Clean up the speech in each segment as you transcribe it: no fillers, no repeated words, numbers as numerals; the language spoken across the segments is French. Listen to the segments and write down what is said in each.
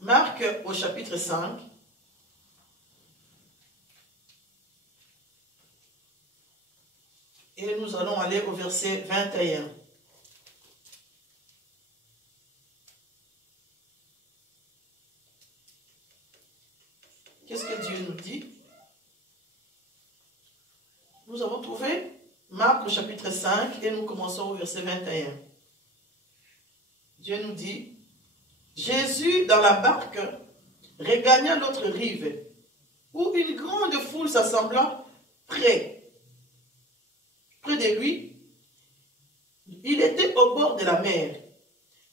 Marc au chapitre 5. Et nous allons aller au verset 21. Qu'est-ce que Dieu nous dit? Nous avons trouvé Marc au chapitre 5 et nous commençons au verset 21. Dieu nous dit: Jésus, dans la barque, regagna l'autre rive, où une grande foule s'assembla près de lui. Il était au bord de la mer.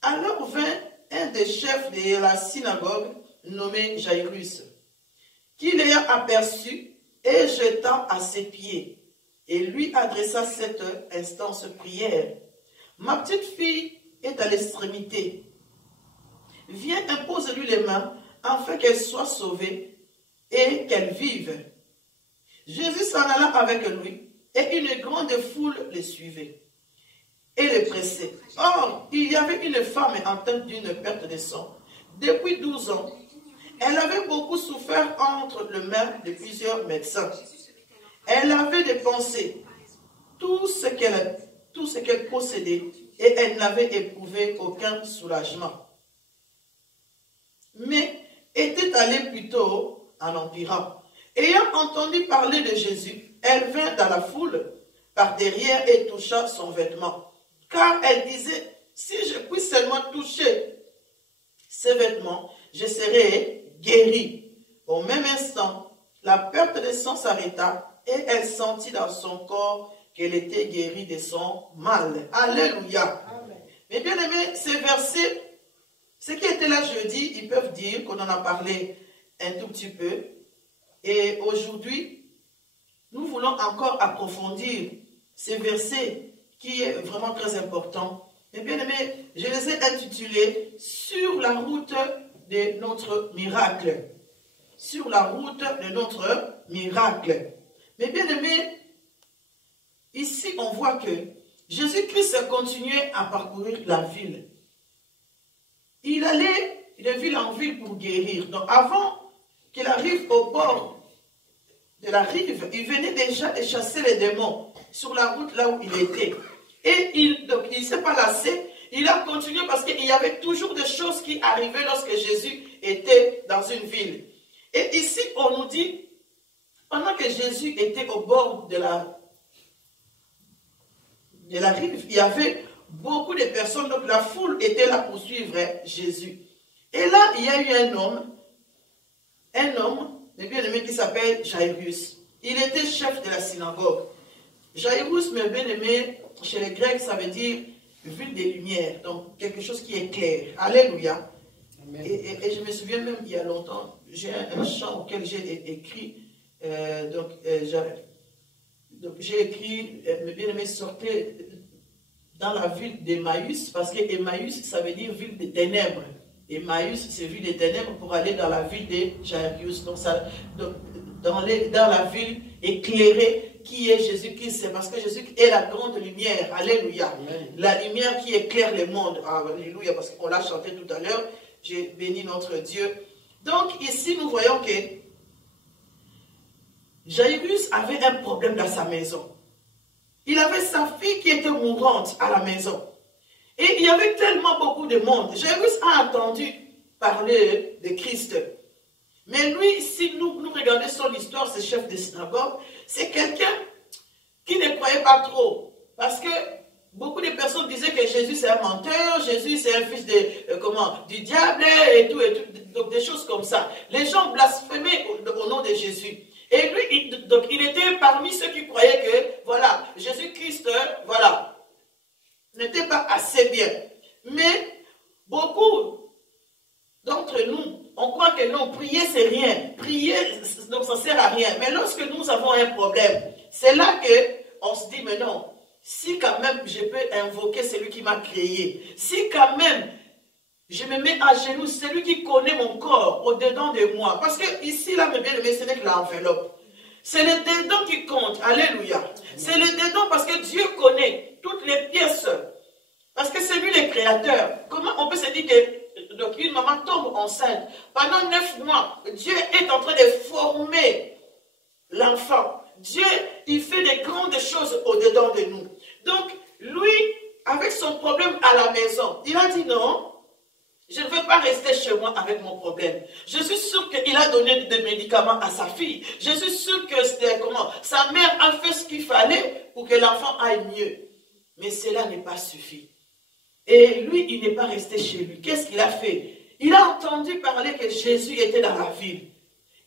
Alors vint un des chefs de la synagogue, nommé Jairus, qui l'ayant aperçu et jetant à ses pieds, et lui adressa cette instance prière: Ma petite fille est à l'extrémité. Viens, impose-lui les mains, afin qu'elle soit sauvée et qu'elle vive. Jésus s'en alla avec lui, et une grande foule le suivait et le pressait. Or, il y avait une femme atteinte d'une perte de sang depuis 12 ans. Elle avait beaucoup souffert entre les mains de plusieurs médecins. Elle avait dépensé tout ce qu'elle possédait, et elle n'avait éprouvé aucun soulagement, mais était allée plutôt en empirant. Ayant entendu parler de Jésus, elle vint dans la foule par derrière et toucha son vêtement. Car elle disait: si je puis seulement toucher ses vêtements, je serai guérie. Au même instant, la perte de sang s'arrêta et elle sentit dans son corps qu'elle était guérie de son mal. Alléluia. Mais bien aimé, ces versets, ceux qui étaient là jeudi, ils peuvent dire qu'on en a parlé un tout petit peu. Et aujourd'hui, nous voulons encore approfondir ces versets qui est vraiment très important. Mais bien aimé, je les ai intitulés Sur la route de notre miracle. Sur la route de notre miracle. Mais bien aimé, ici on voit que Jésus-Christ a continué à parcourir la ville. Il allait de ville en ville pour guérir. Donc avant qu'il arrive au bord de la rive, il venait déjà de chasser les démons sur la route là où il était. Et il ne s'est pas lassé, il a continué parce qu'il y avait toujours des choses qui arrivaient lorsque Jésus était dans une ville. Et ici, on nous dit, pendant que Jésus était au bord de la rive, il y avait beaucoup de personnes, donc la foule était là pour suivre Jésus. Et là, il y a eu un homme, le bien-aimé qui s'appelle Jairus. Il était chef de la synagogue. Jairus, mes bien-aimés, chez les Grecs, ça veut dire ville des lumières, donc quelque chose qui est clair. Alléluia. Et je me souviens même, il y a longtemps, j'ai un chant auquel j'ai écrit, j'ai écrit, mes bien-aimés, sortez dans la ville d'Emmaüs, parce que Emmaüs, ça veut dire ville des ténèbres. Emmaüs, c'est ville des ténèbres pour aller dans la ville de Jairus. Donc, dans la ville éclairée qui est Jésus-Christ, c'est parce que Jésus est la grande lumière. Alléluia. Amen. La lumière qui éclaire le monde. Alléluia, parce qu'on l'a chanté tout à l'heure. J'ai béni notre Dieu. Donc ici, nous voyons que Jairus avait un problème dans sa maison. Il avait sa fille qui était mourante à la maison. Et il y avait tellement beaucoup de monde. Jairus a entendu parler de Christ. Mais lui, si nous regardons son histoire, ce chef de synagogue, c'est quelqu'un qui ne croyait pas trop. Parce que beaucoup de personnes disaient que Jésus c'est un menteur, Jésus c'est un fils du diable et tout, donc des choses comme ça. Les gens blasphémaient au nom de Jésus. Et lui, il était parmi ceux qui croyaient que, voilà, Jésus-Christ, voilà, n'était pas assez bien. Mais beaucoup d'entre nous, on croit que non, prier c'est rien. Prier, donc ça sert à rien. Mais lorsque nous avons un problème, c'est là qu'on se dit, mais non, si quand même je peux invoquer celui qui m'a créé, si quand même je me mets à genoux, celui qui connaît mon corps au-dedans de moi. Parce que ici, là, mes bien-aimés, ce n'est que l'enveloppe. C'est le dedans qui compte. Alléluia. C'est le dedans parce que Dieu connaît toutes les pièces. Parce que c'est lui le créateur. Comment on peut se dire que donc, une maman tombe enceinte? Pendant 9 mois, Dieu est en train de former l'enfant. Dieu, il fait des grandes choses au-dedans de nous. Donc, lui, avec son problème à la maison, il a dit non, je ne veux pas rester chez moi avec mon problème. Je suis sûr qu'il a donné des médicaments à sa fille. Je suis sûr que sa mère a fait ce qu'il fallait pour que l'enfant aille mieux. Mais cela n'est pas suffi. Et lui, il n'est pas resté chez lui. Qu'est-ce qu'il a fait? Il a entendu parler que Jésus était dans la ville.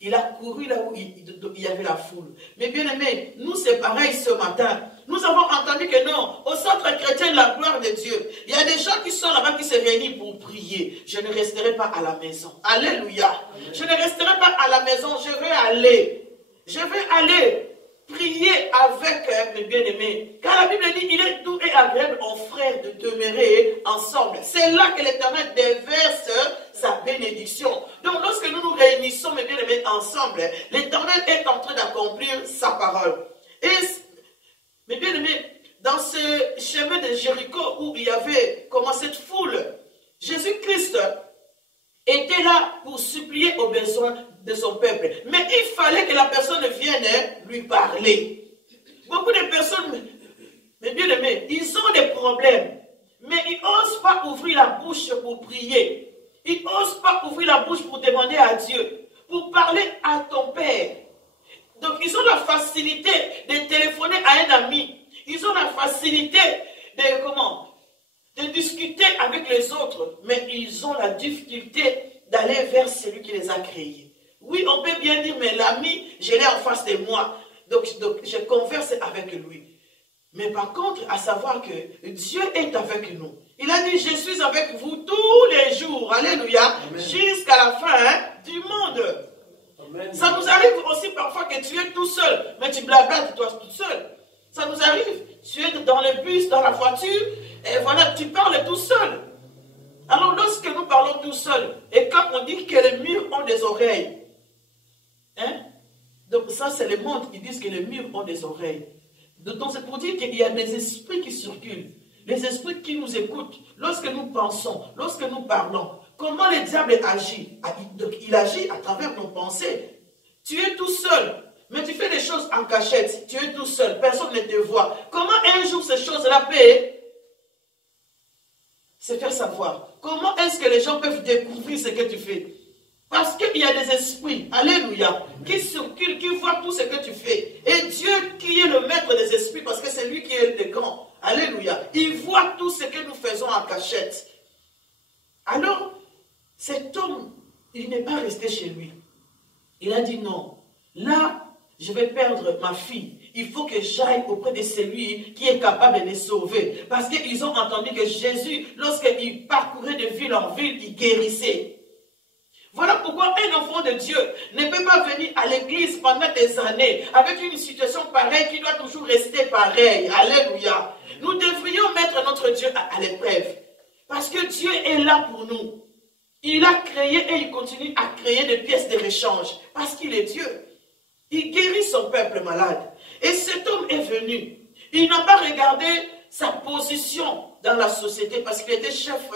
Il a couru là où il y avait la foule. Mais bien aimé, nous c'est pareil ce matin. Nous avons entendu que non, au centre chrétien de la gloire de Dieu, il y a des gens qui sont là-bas qui se réunissent pour prier. Je ne resterai pas à la maison. Alléluia. Amen. Je ne resterai pas à la maison, je vais aller. Je vais aller prier avec mes bien-aimés. Car la Bible dit, il est doux et agréable aux frères de demeurer ensemble. C'est là que l'Éternel déverse sa bénédiction. Donc lorsque nous nous réunissons, mes bien-aimés, ensemble, l'Éternel est en train d'accomplir sa parole. Et, mes bien-aimés, dans ce chemin de Jéricho où il y avait cette foule, Jésus-Christ était là pour supplier aux besoins de son peuple. Mais il fallait que la personne vienne lui parler. Beaucoup de personnes, mes bien-aimés, ils ont des problèmes, mais ils n'osent pas ouvrir la bouche pour prier. Ils n'osent pas ouvrir la bouche pour demander à Dieu, pour parler à ton Père. Donc ils ont la facilité de téléphoner à un ami. Ils ont la facilité de discuter avec les autres, mais ils ont la difficulté d'aller vers celui qui les a créés. Oui, on peut bien dire, mais l'ami, je l'ai en face de moi, donc je converse avec lui. Mais par contre, à savoir que Dieu est avec nous. Il a dit, je suis avec vous tous les jours, alléluia, jusqu'à la fin du monde. Amen. Ça nous arrive aussi parfois que tu es tout seul, mais tu blablates toi tout seul. Ça nous arrive, tu es dans le bus, dans la voiture, et voilà, tu parles tout seul. Alors lorsque nous parlons tout seul, et quand on dit que les murs ont des oreilles, hein? Donc ça c'est le monde qui dit que les murs ont des oreilles. Donc c'est pour dire qu'il y a des esprits qui circulent, les esprits qui nous écoutent, lorsque nous pensons, lorsque nous parlons. Comment le diable agit? Donc il agit à travers nos pensées. Tu es tout seul. Mais tu fais des choses en cachette, tu es tout seul, personne ne te voit. Comment un jour ces choses-là peuvent se faire savoir? Comment est-ce que les gens peuvent découvrir ce que tu fais? Parce qu'il y a des esprits, alléluia, qui circulent, qui voient tout ce que tu fais. Et Dieu qui est le maître des esprits, parce que c'est lui qui est le grand, alléluia, il voit tout ce que nous faisons en cachette. Alors, cet homme, il n'est pas resté chez lui. Il a dit non, là, je vais perdre ma fille. Il faut que j'aille auprès de celui qui est capable de les sauver. Parce qu'ils ont entendu que Jésus, lorsqu'il parcourait de ville en ville, il guérissait. Voilà pourquoi un enfant de Dieu ne peut pas venir à l'église pendant des années avec une situation pareille qui doit toujours rester pareille. Alléluia. Nous devrions mettre notre Dieu à l'épreuve. Parce que Dieu est là pour nous. Il a créé et il continue à créer des pièces de rechange. Parce qu'il est Dieu. Il guérit son peuple malade. Et cet homme est venu. Il n'a pas regardé sa position dans la société parce qu'il était chef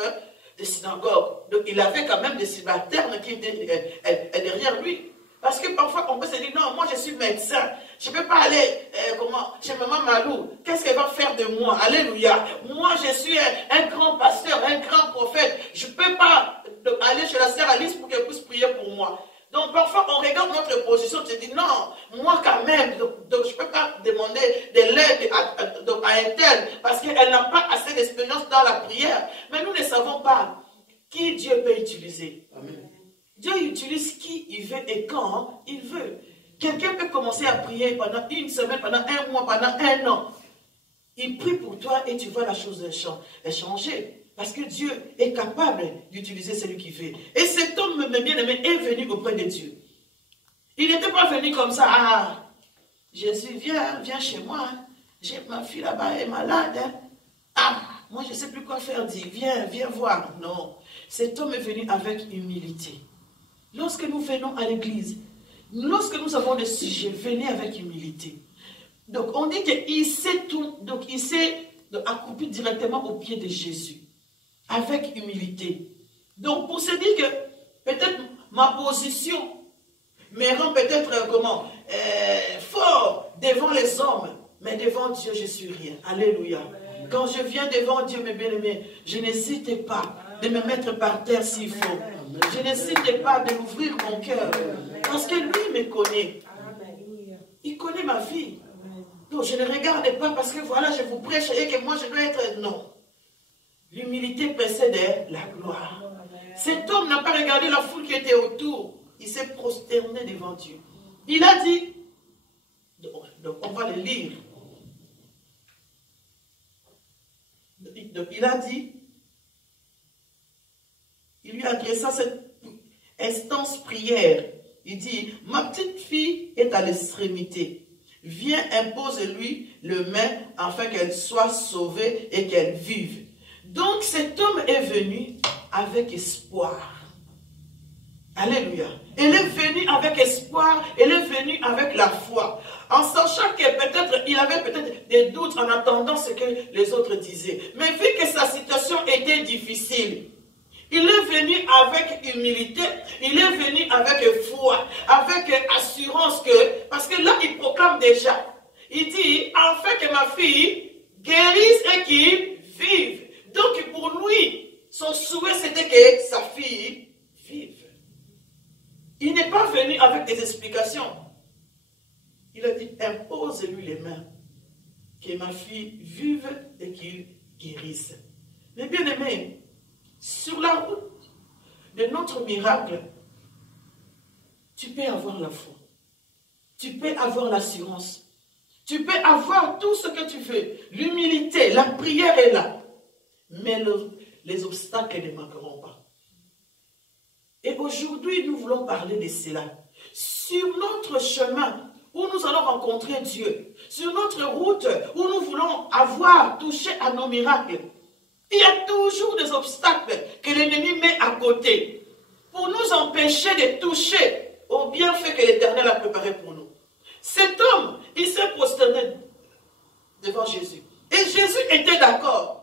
de synagogue. Donc il avait quand même des subalternes qui étaient derrière lui. Parce que parfois on peut se dire, non, moi je suis médecin. Je ne peux pas aller chez Maman Malou. Qu'est-ce qu'elle va faire de moi? Alléluia. Moi je suis un grand pasteur, un grand prophète. Je ne peux pas aller chez la sœur Alice pour qu'elle puisse prier pour moi. Donc parfois on regarde notre position, tu te dis non, moi quand même, donc je ne peux pas demander de l'aide à un tel parce qu'elle n'a pas assez d'expérience dans la prière. Mais nous ne savons pas qui Dieu peut utiliser. Amen. Dieu utilise qui il veut et quand il veut. Quelqu'un peut commencer à prier pendant une semaine, pendant un mois, pendant un an. Il prie pour toi et tu vois la chose changer. Parce que Dieu est capable d'utiliser celui qui veut. Et cet homme, mes bien-aimés, est venu auprès de Dieu. Il n'était pas venu comme ça. Ah, Jésus, viens chez moi. J'ai ma fille là-bas, elle est malade. Ah, moi je ne sais plus quoi faire. Dis, viens voir. Non. Cet homme est venu avec humilité. Lorsque nous venons à l'église, lorsque nous avons des sujets, venez avec humilité. Donc on dit qu'il sait tout. Donc il sait accroupi directement aux pieds de Jésus, avec humilité. Donc, pour se dire que peut-être ma position me rend peut-être fort devant les hommes, mais devant Dieu, je suis rien. Alléluia. Quand je viens devant Dieu, mes bien-aimés, je n'hésite pas de me mettre par terre s'il faut. Je n'hésite pas de m'ouvrir mon cœur, parce que lui me connaît. Il connaît ma vie. Donc, je ne regarde pas parce que voilà, je vous prêche et que moi, je dois être... Non. L'humilité précède la gloire. Cet homme n'a pas regardé la foule qui était autour. Il s'est prosterné devant Dieu. Il a dit, donc on va le lire. Donc il a dit, il lui adressa cette instance prière. Il dit, ma petite fille est à l'extrémité. Viens, impose-lui le main afin qu'elle soit sauvée et qu'elle vive. Donc cet homme est venu avec espoir. Alléluia. Elle est venue avec espoir, elle est venue avec la foi. En sachant que peut-être, il avait peut-être des doutes en attendant ce que les autres disaient. Mais vu que sa situation était difficile, il est venu avec humilité, il est venu avec foi, avec assurance que, parce que là, il proclame déjà, il dit, afin que ma fille guérisse et qu'il vive. Donc pour lui, son souhait c'était que sa fille vive. Il n'est pas venu avec des explications. Il a dit, impose-lui les mains, que ma fille vive et qu'il guérisse. Mais bien aimé, sur la route de notre miracle, tu peux avoir la foi. Tu peux avoir l'assurance. Tu peux avoir tout ce que tu veux. L'humilité, la prière est là. Mais les obstacles ne manqueront pas. Et aujourd'hui, nous voulons parler de cela. Sur notre chemin où nous allons rencontrer Dieu, sur notre route où nous voulons avoir touché à nos miracles, il y a toujours des obstacles que l'ennemi met à côté pour nous empêcher de toucher au bienfait que l'Éternel a préparé pour nous. Cet homme, il s'est prosterné devant Jésus. Et Jésus était d'accord.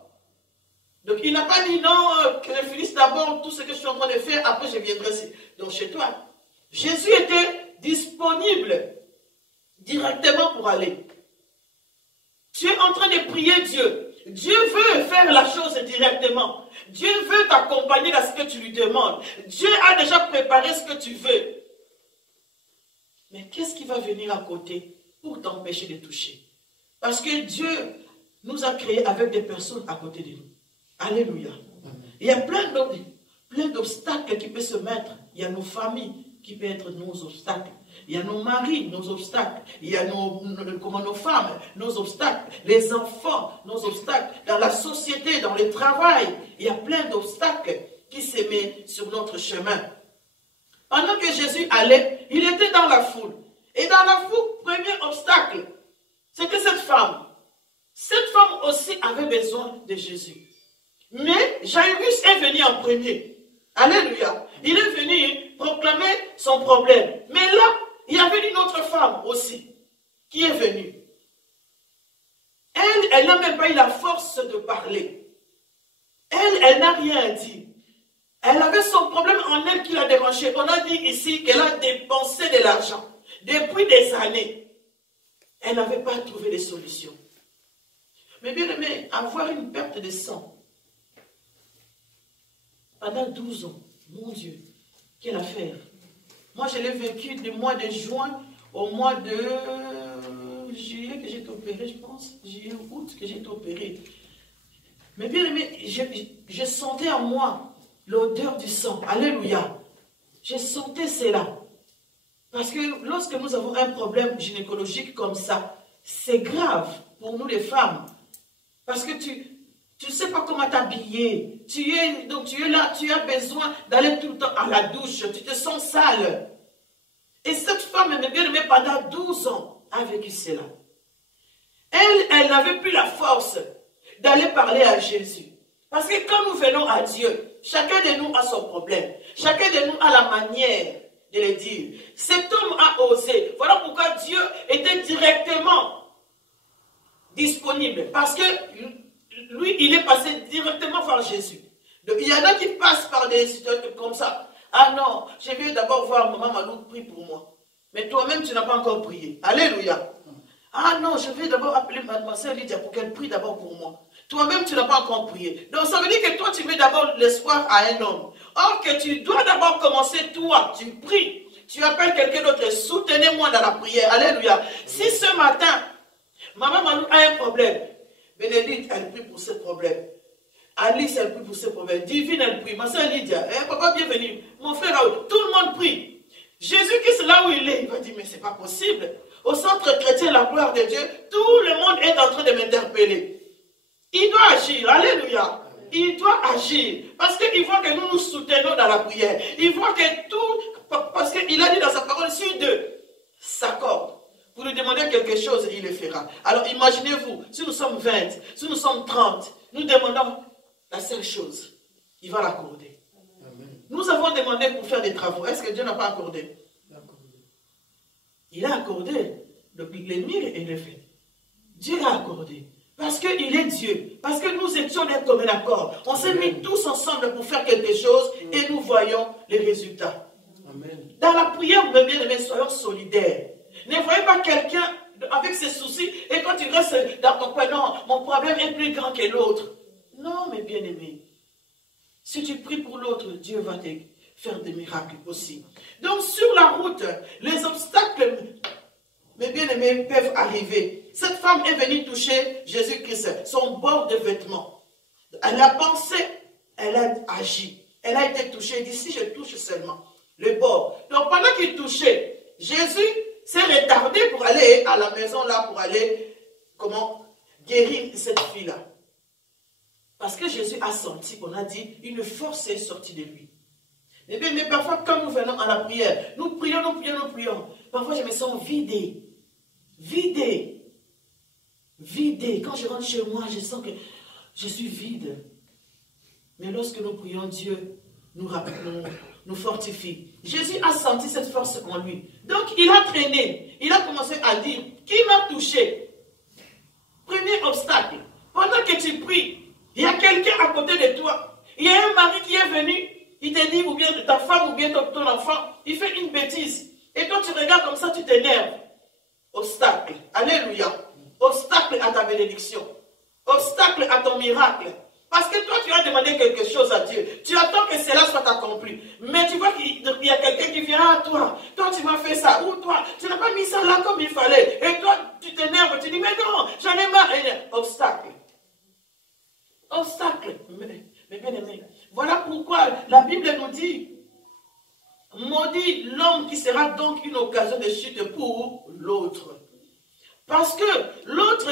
Donc il n'a pas dit non, que je finisse d'abord tout ce que je suis en train de faire, après je viendrai ici. Donc chez toi, Jésus était disponible directement pour aller. Tu es en train de prier Dieu. Dieu veut faire la chose directement. Dieu veut t'accompagner dans ce que tu lui demandes. Dieu a déjà préparé ce que tu veux. Mais qu'est-ce qui va venir à côté pour t'empêcher de toucher? Parce que Dieu nous a créés avec des personnes à côté de nous. Alléluia. Il y a plein d'obstacles qui peuvent se mettre. Il y a nos familles qui peuvent être nos obstacles. Il y a nos maris, nos obstacles. Il y a nos femmes, nos obstacles. Les enfants, nos obstacles. Dans la société, dans le travail, il y a plein d'obstacles qui se mettent sur notre chemin. Pendant que Jésus allait, il était dans la foule. Et dans la foule, premier obstacle, c'était cette femme. Cette femme aussi avait besoin de Jésus. Mais Jairus est venu en premier. Alléluia. Il est venu proclamer son problème. Mais là, il y avait une autre femme aussi qui est venue. Elle n'a même pas eu la force de parler. Elle n'a rien dit. Elle avait son problème en elle qui l'a dérangé. On a dit ici qu'elle a dépensé de l'argent depuis des années. Elle n'avait pas trouvé de solution. Mais bien aimé, avoir une perte de sang pendant 12 ans, mon Dieu, quelle affaire. Moi, je l'ai vécu du mois de juin au mois de juillet que j'ai été opéré, je pense. Juillet ou août que j'ai été opéré. Mais bien aimé, je sentais en moi l'odeur du sang. Alléluia. Je sentais cela. Parce que lorsque nous avons un problème gynécologique comme ça, c'est grave pour nous les femmes. Parce que tu ne sais pas comment t'habiller. Donc tu es là, tu as besoin d'aller tout le temps à la douche. Tu te sens sale. Et cette femme, bien aimée, pendant 12 ans, a vécu cela. Elle n'avait plus la force d'aller parler à Jésus. Parce que quand nous venons à Dieu, chacun de nous a son problème. Chacun de nous a la manière de le dire. Cet homme a osé. Voilà pourquoi Dieu était directement disponible. Parce que lui, il est passé directement voir Jésus. Donc, il y en a qui passent par des situations comme ça. Ah non, je vais d'abord voir maman Malou, prie pour moi. Mais toi-même, tu n'as pas encore prié. Alléluia. Ah non, je vais d'abord appeler ma soeur Lydia pour qu'elle prie d'abord pour moi. Toi-même, tu n'as pas encore prié. Donc, ça veut dire que toi, tu mets d'abord l'espoir à un homme. Or, que tu dois d'abord commencer, toi, tu pries. Tu appelles quelqu'un d'autre et soutenez-moi dans la prière. Alléluia. Si ce matin, maman Malou a un problème, Bénédicte, elle prie pour ce problème. Alice, elle prie pour ce problème. Divine, elle prie. Ma soeur Lydia, papa, bienvenue. Mon frère Raoul, tout le monde prie. Jésus-Christ, là où il est, il va dire, mais c'est pas possible. Au centre chrétien, la gloire de Dieu, tout le monde est en train de m'interpeller. Il doit agir. Alléluia. Il doit agir. Parce qu'il voit que nous nous soutenons dans la prière. Il voit que tout, parce qu'il a dit dans sa parole, si deux s'accordent, vous lui demandez quelque chose, il le fera. Alors imaginez-vous, si nous sommes 20, si nous sommes 30, nous demandons la seule chose, il va l'accorder. Nous avons demandé pour faire des travaux. Est-ce que Dieu n'a pas accordé? Il a accordé. Donc l'ennemi est fait. Dieu l'a accordé. Parce qu'il est Dieu. Parce que nous étions d'un commun accord. On s'est mis tous ensemble pour faire quelque chose et nous voyons les résultats. Amen. Dans la prière, mes bien-aimés, soyons solidaires. Ne voyez pas quelqu'un avec ses soucis et quand tu restes dans ton coin, non, mon problème est plus grand que l'autre. Non, mes bien-aimés. Si tu pries pour l'autre, Dieu va te faire des miracles aussi. Donc sur la route, les obstacles, mes bien-aimés, peuvent arriver. Cette femme est venue toucher Jésus-Christ, son bord de vêtement. Elle a pensé, elle a agi. Elle a été touchée, elle dit, si je touche seulement le bord. Donc pendant qu'il touchait, Jésus s'est retardé pour aller à la maison là, pour aller, guérir cette fille-là. Parce que Jésus a senti, on a dit, une force est sortie de lui. Mais parfois, quand nous venons à la prière, nous prions, nous prions, nous prions. Parfois, je me sens vidé. Vidé. Vidé. Quand je rentre chez moi, je sens que je suis vide. Mais lorsque nous prions, Dieu nous fortifie. Jésus a senti cette force en lui. Donc, il a traîné. Il a commencé à dire, qui m'a touché? Premier obstacle. Pendant que tu pries, il y a quelqu'un à côté de toi. Il y a un mari qui est venu. Il te dit, ou bien ta femme, ou bien ton enfant, il fait une bêtise. Et toi, tu regardes comme ça, tu t'énerves. Obstacle. Alléluia. Obstacle à ta bénédiction. Obstacle à ton miracle. Parce que toi, tu as demandé quelque chose à Dieu. Tu attends que cela soit accompli. Mais tu vois qu'il y a quelqu'un qui vient à toi. Toi, tu m'as fait ça. Ou toi, tu n'as pas mis ça là comme il fallait. Et toi, tu t'énerves. Tu dis, mais non, j'en ai marre. Obstacle. Obstacle. Mais bien aimé. Voilà pourquoi la Bible nous dit, maudit l'homme qui sera donc une occasion de chute pour l'autre. Parce que l'autre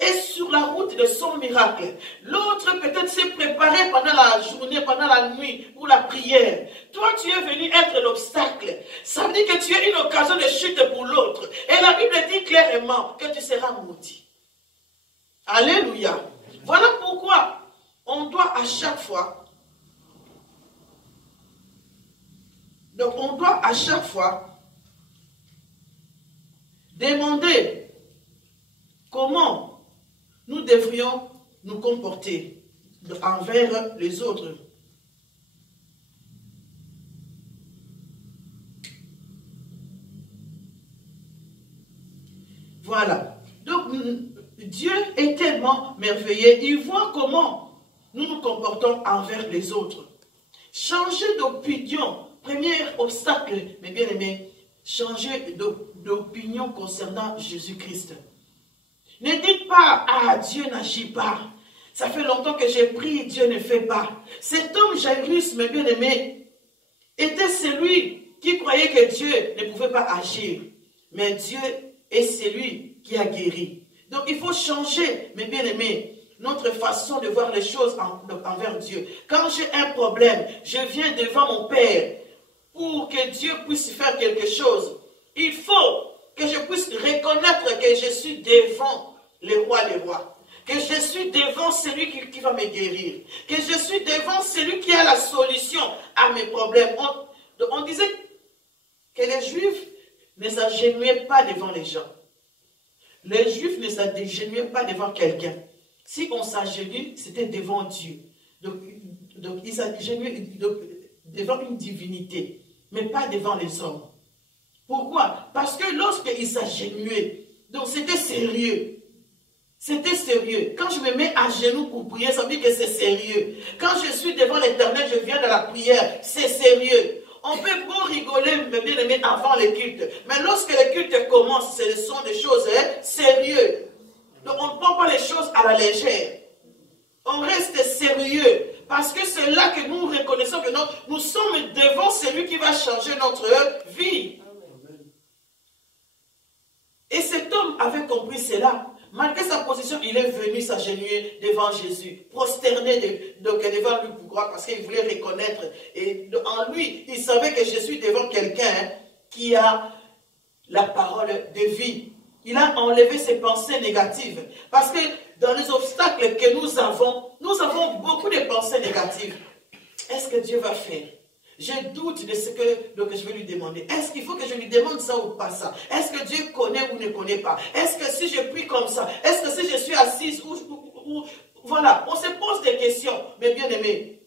est sur la route de son miracle. L'autre peut-être s'est préparé pendant la journée, pendant la nuit pour la prière. Toi, tu es venu être l'obstacle. Ça veut dire que tu es une occasion de chute pour l'autre. Et la Bible dit clairement que tu seras maudit. Alléluia. Voilà pourquoi on doit à chaque fois, demander comment nous devrions nous comporter envers les autres. Voilà. Donc, Dieu est tellement merveilleux. Il voit comment nous nous comportons envers les autres. Changer d'opinion. Premier obstacle, mes bien-aimés, changer d'opinion concernant Jésus-Christ. Ne dites pas, ah, Dieu n'agit pas. Ça fait longtemps que j'ai prié, Dieu ne fait pas. Cet homme Jairus, mes bien-aimés, était celui qui croyait que Dieu ne pouvait pas agir. Mais Dieu est celui qui a guéri. Donc il faut changer, mes bien-aimés, notre façon de voir les choses envers Dieu. Quand j'ai un problème, je viens devant mon Père pour que Dieu puisse faire quelque chose. Il faut que je puisse reconnaître que je suis devant le roi des rois. Que je suis devant celui qui va me guérir. Que je suis devant celui qui a la solution à mes problèmes. On disait que les Juifs ne s'agenouillaient pas devant les gens. Les Juifs ne s'agenouillaient pas devant quelqu'un. Si on s'agenouille, c'était devant Dieu. Donc il s'agenouille devant une divinité, mais pas devant les hommes. Pourquoi? Parce que lorsqu'il s'agenouillait, donc c'était sérieux. C'était sérieux. Quand je me mets à genoux pour prier, ça veut dire que c'est sérieux. Quand je suis devant l'Éternel, je viens de la prière, c'est sérieux. On peut pas rigoler, me bien aimer, avant le culte. Mais lorsque le culte commence, ce sont des choses sérieuses. Donc on ne prend pas les choses à la légère. On reste sérieux. Parce que c'est là que nous reconnaissons que nous sommes devant celui qui va changer notre vie. Et cet homme avait compris cela. Malgré sa position, il est venu s'agenouiller devant Jésus, prosterné devant lui. Pourquoi? Parce qu'il voulait reconnaître. Et en lui, il savait que je suis devant quelqu'un qui a la parole de vie. Il a enlevé ses pensées négatives. Parce que dans les obstacles que nous avons beaucoup de pensées négatives. Est-ce que Dieu va faire? Je doute de ce que je vais lui demander. Est-ce qu'il faut que je lui demande ça ou pas ça? Est-ce que Dieu connaît ou ne connaît pas? Est-ce que si je prie comme ça? Est-ce que si je suis assise ou voilà, on se pose des questions, mes bien-aimés.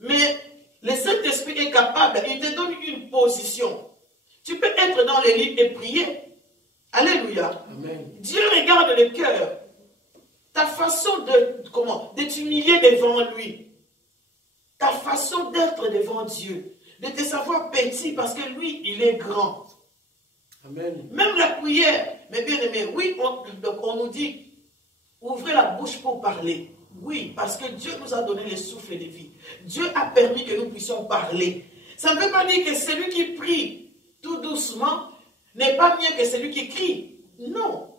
Mais le Saint-Esprit est capable, il te donne une position. Tu peux être dans les lits et prier. Alléluia. Amen. Dieu regarde le cœur. Ta façon de t'humilier devant lui. Ta façon d'être devant Dieu, de te savoir petit parce que lui, il est grand. Amen. Même la prière, mes bien-aimés, oui, on nous dit, ouvrez la bouche pour parler. Oui, parce que Dieu nous a donné le souffle de vie. Dieu a permis que nous puissions parler. Ça ne veut pas dire que celui qui prie tout doucement n'est pas mieux que celui qui crie. Non.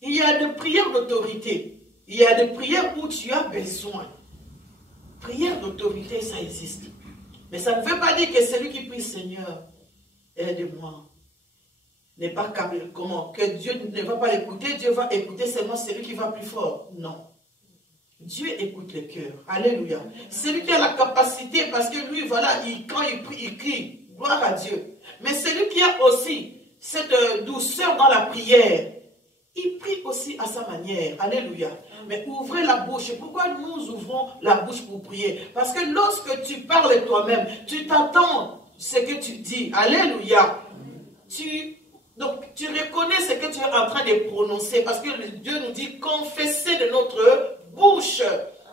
Il y a des prières d'autorité. Il y a des prières où tu as besoin. Prière d'autorité, ça existe. Mais ça ne veut pas dire que celui qui prie, Seigneur, aide-moi, n'est pas capable. Comment? Que Dieu ne va pas l'écouter, Dieu va écouter seulement celui qui va plus fort. Non. Dieu écoute le cœur. Alléluia. Celui qui a la capacité, parce que lui, voilà, quand il prie, il crie. Gloire à Dieu. Mais celui qui a aussi cette douceur dans la prière, il prie aussi à sa manière. Alléluia. Mais ouvrez la bouche. Pourquoi nous ouvrons la bouche pour prier? Parce que lorsque tu parles toi-même, tu t'attends ce que tu dis. Alléluia. Donc tu reconnais ce que tu es en train de prononcer. Parce que Dieu nous dit confessez de notre bouche.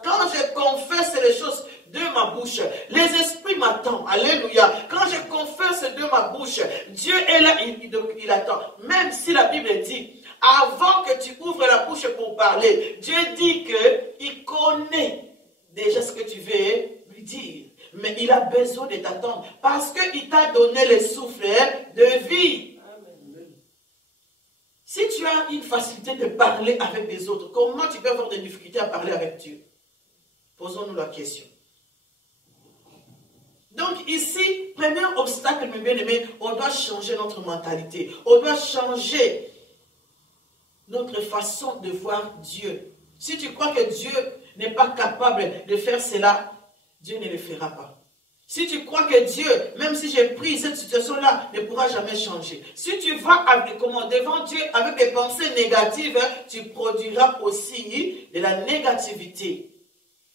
Quand je confesse les choses de ma bouche, les esprits m'attendent. Alléluia. Quand je confesse de ma bouche, Dieu est là, il attend. Même si la Bible dit, avant que tu ouvres la bouche pour parler, Dieu dit qu'il connaît déjà ce que tu veux lui dire. Mais il a besoin de t'attendre parce qu'il t'a donné le souffle de vie. Amen. Si tu as une facilité de parler avec les autres, comment tu peux avoir des difficultés à parler avec Dieu? Posons-nous la question. Donc ici, premier obstacle, mes bien-aimés, on doit changer notre mentalité. On doit changer notre façon de voir Dieu. Si tu crois que Dieu n'est pas capable de faire cela, Dieu ne le fera pas. Si tu crois que Dieu, même si j'ai pris cette situation-là, ne pourra jamais changer. Si tu vas devant Dieu avec des pensées négatives, tu produiras aussi de la négativité.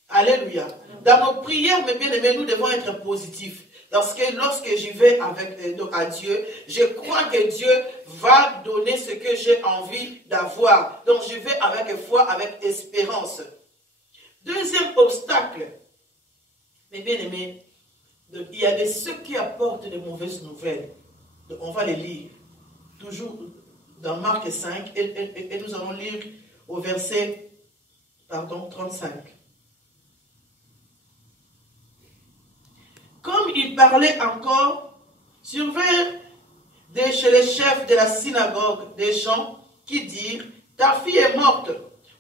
Alléluia. Dans nos prières, mes bien-aimés, nous devons être positifs. Parce que lorsque j'y vais à Dieu, je crois que Dieu va donner ce que j'ai envie d'avoir. Donc je vais avec foi, avec espérance. Deuxième obstacle, mes bien-aimés, il y a de ceux qui apportent de mauvaises nouvelles. Donc on va les lire. Toujours dans Marc 5, et nous allons lire au verset 35. Comme il parlait encore, survinrent chez les chefs de la synagogue des gens qui dirent, ta fille est morte,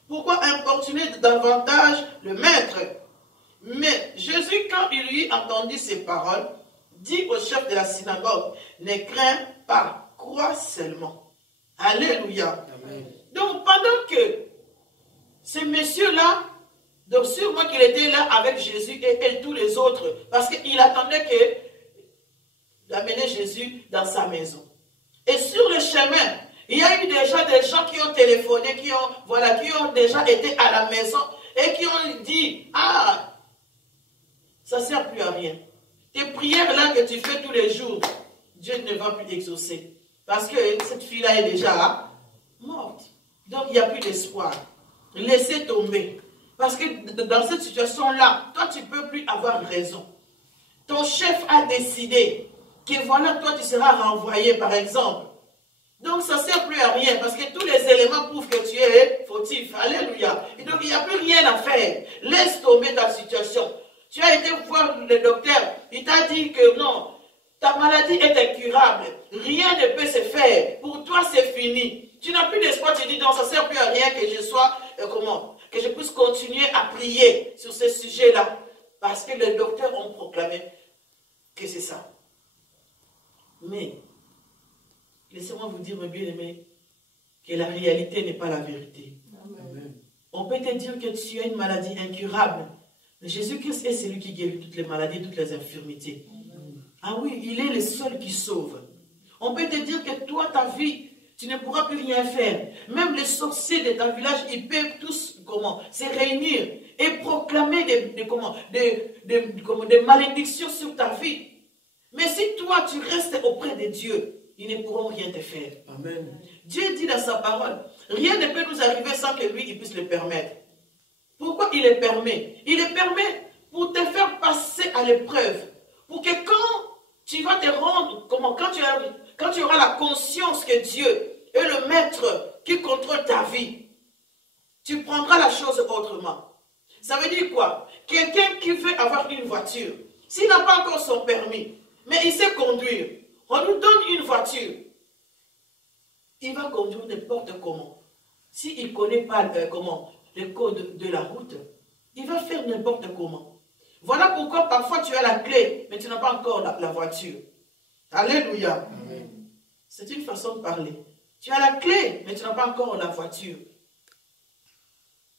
pourquoi importuner davantage le maître? Mais Jésus, quand il lui entendit ces paroles, dit au chef de la synagogue, ne crains pas, crois seulement. Alléluia. Amen. Donc pendant que ce monsieur-là, donc sûrement qu'il était là avec Jésus et tous les autres, parce qu'il attendait d'amener Jésus dans sa maison. Et sur le chemin, Il y a eu déjà des gens qui ont téléphoné, qui ont déjà été à la maison et qui ont dit, ah, ça ne sert plus à rien. Tes prières là que tu fais tous les jours, Dieu ne va plus exaucer. Parce que cette fille-là est déjà morte. Donc il n'y a plus d'espoir. Laissez tomber. Parce que dans cette situation-là, toi tu ne peux plus avoir raison. Ton chef a décidé que voilà, toi tu seras renvoyé par exemple. Donc ça ne sert plus à rien parce que tous les éléments prouvent que tu es fautif. Alléluia. Et donc il n'y a plus rien à faire. Laisse tomber ta situation. Tu as été voir le docteur, il t'a dit que non, ta maladie est incurable. Rien ne peut se faire. Pour toi c'est fini. Tu n'as plus d'espoir, tu dis non, ça ne sert plus à rien que je sois, que je puisse continuer à prier sur ce sujet-là. Parce que les docteurs ont proclamé que c'est ça. Mais laissez-moi vous dire, mes bien-aimés, que la réalité n'est pas la vérité. Amen. On peut te dire que tu as une maladie incurable. Jésus-Christ est celui qui guérit toutes les maladies, toutes les infirmités. Amen. Ah oui, il est le seul qui sauve. On peut te dire que toi, ta vie, tu ne pourras plus rien faire. Même les sorciers de ta village, ils peuvent tous se réunir et proclamer des malédictions sur ta vie. Mais si toi, tu restes auprès de Dieu, ils ne pourront rien te faire. Amen. Dieu dit dans sa parole, rien ne peut nous arriver sans que lui, il puisse le permettre. Pourquoi il le permet? Il le permet pour te faire passer à l'épreuve. Pour que quand tu vas te rendre, quand tu auras la conscience que Dieu est le maître qui contrôle ta vie, tu prendras la chose autrement. Ça veut dire quoi? Quelqu'un qui veut avoir une voiture, s'il n'a pas encore son permis, mais il sait conduire, on nous donne une voiture, il va conduire n'importe comment. S'il ne connaît pas le code de la route, il va faire n'importe comment. Voilà pourquoi parfois tu as la clé, mais tu n'as pas encore la voiture. Alléluia. C'est une façon de parler. Tu as la clé, mais tu n'as pas encore la voiture.